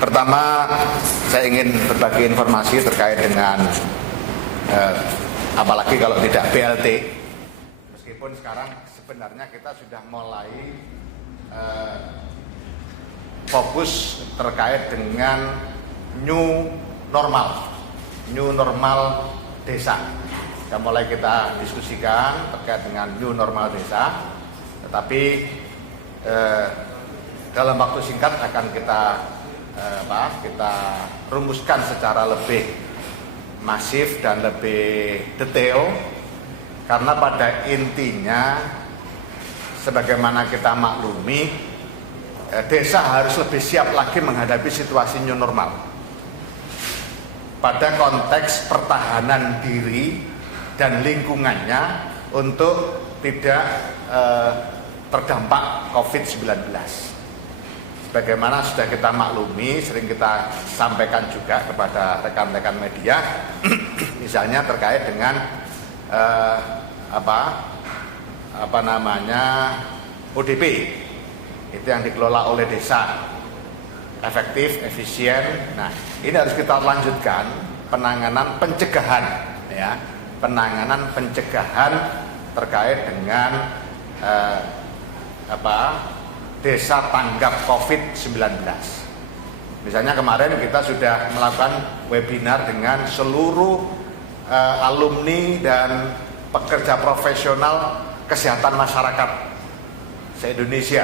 Pertama, saya ingin berbagi informasi terkait dengan apalagi kalau tidak BLT. Meskipun sekarang sebenarnya kita sudah mulai fokus terkait dengan new normal desa. Sudah mulai kita diskusikan terkait dengan new normal desa, tetapi dalam waktu singkat akan kita rumuskan secara lebih masif dan lebih detail, karena pada intinya sebagaimana kita maklumi, desa harus lebih siap lagi menghadapi situasi new normal pada konteks pertahanan diri dan lingkungannya untuk tidak terdampak COVID-19. Sebagaimana sudah kita maklumi, sering kita sampaikan juga kepada rekan-rekan media, misalnya terkait dengan ODP, itu yang dikelola oleh desa, efektif, efisien. Nah, ini harus kita lanjutkan penanganan pencegahan, ya, penanganan pencegahan terkait dengan desa tanggap COVID-19. Misalnya kemarin kita sudah melakukan webinar dengan seluruh alumni dan pekerja profesional kesehatan masyarakat se-Indonesia.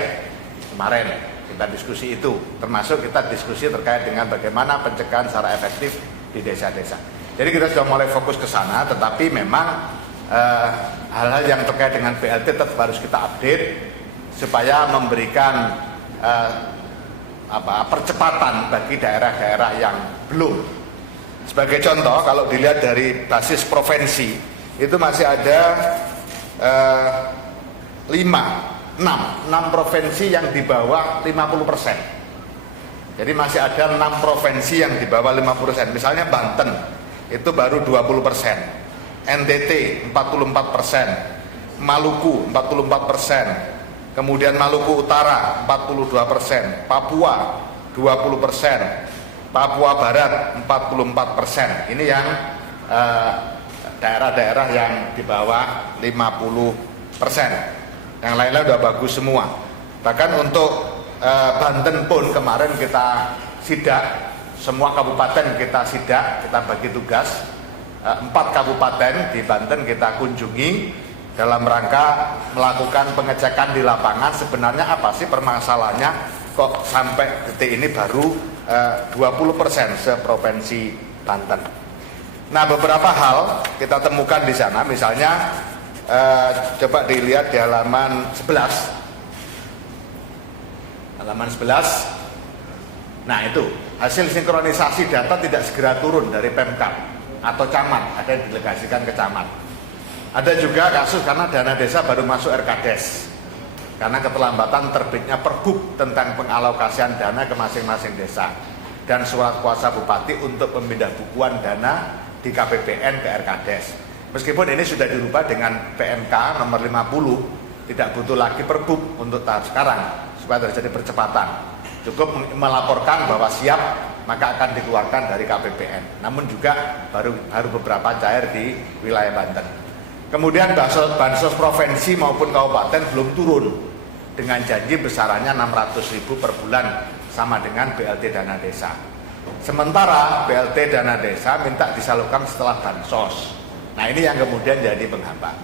Kemarin kita diskusi itu, termasuk kita diskusi terkait dengan bagaimana pencegahan secara efektif di desa-desa. Jadi kita sudah mulai fokus ke sana, tetapi memang hal-hal yang terkait dengan BLT tetap harus kita update supaya memberikan percepatan bagi daerah-daerah yang belum. Sebagai contoh, kalau dilihat dari basis provinsi, itu masih ada 6 provinsi yang di bawah 50%. Jadi masih ada 6 provinsi yang di bawah 50%. Misalnya Banten, itu baru 20%. NTT 44%. Maluku 44%. Kemudian Maluku Utara 42%, Papua 20%, Papua Barat 44%. Ini yang daerah-daerah yang di bawah 50%. Yang lainnya udah bagus semua. Bahkan untuk Banten pun kemarin kita sidak, semua kabupaten kita sidak, kita bagi tugas. 4 kabupaten di Banten kita kunjungi dalam rangka melakukan pengecekan di lapangan, sebenarnya apa sih permasalahannya kok sampai detik ini baru 20% seprovinsi Banten. Nah, beberapa hal kita temukan di sana, misalnya coba dilihat di halaman 11. Halaman 11. Nah, itu hasil sinkronisasi data tidak segera turun dari Pemkab atau camat, ada yang didelegasikan ke camat. Ada juga kasus karena dana desa baru masuk RKDes, karena keterlambatan terbitnya Pergub tentang pengalokasian dana ke masing-masing desa dan surat kuasa bupati untuk pemindah bukuan dana di KPPN ke RKDes. Meskipun ini sudah dirubah dengan PMK nomor 50, tidak butuh lagi Pergub untuk tahap sekarang supaya terjadi percepatan. Cukup melaporkan bahwa siap, maka akan dikeluarkan dari KPPN. Namun juga baru beberapa cair di wilayah Banten. Kemudian bansos provinsi maupun kabupaten belum turun dengan janji besarannya 600.000 per bulan sama dengan BLT dana desa. Sementara BLT dana desa minta disalurkan setelah bansos. Nah, ini yang kemudian jadi penghambat.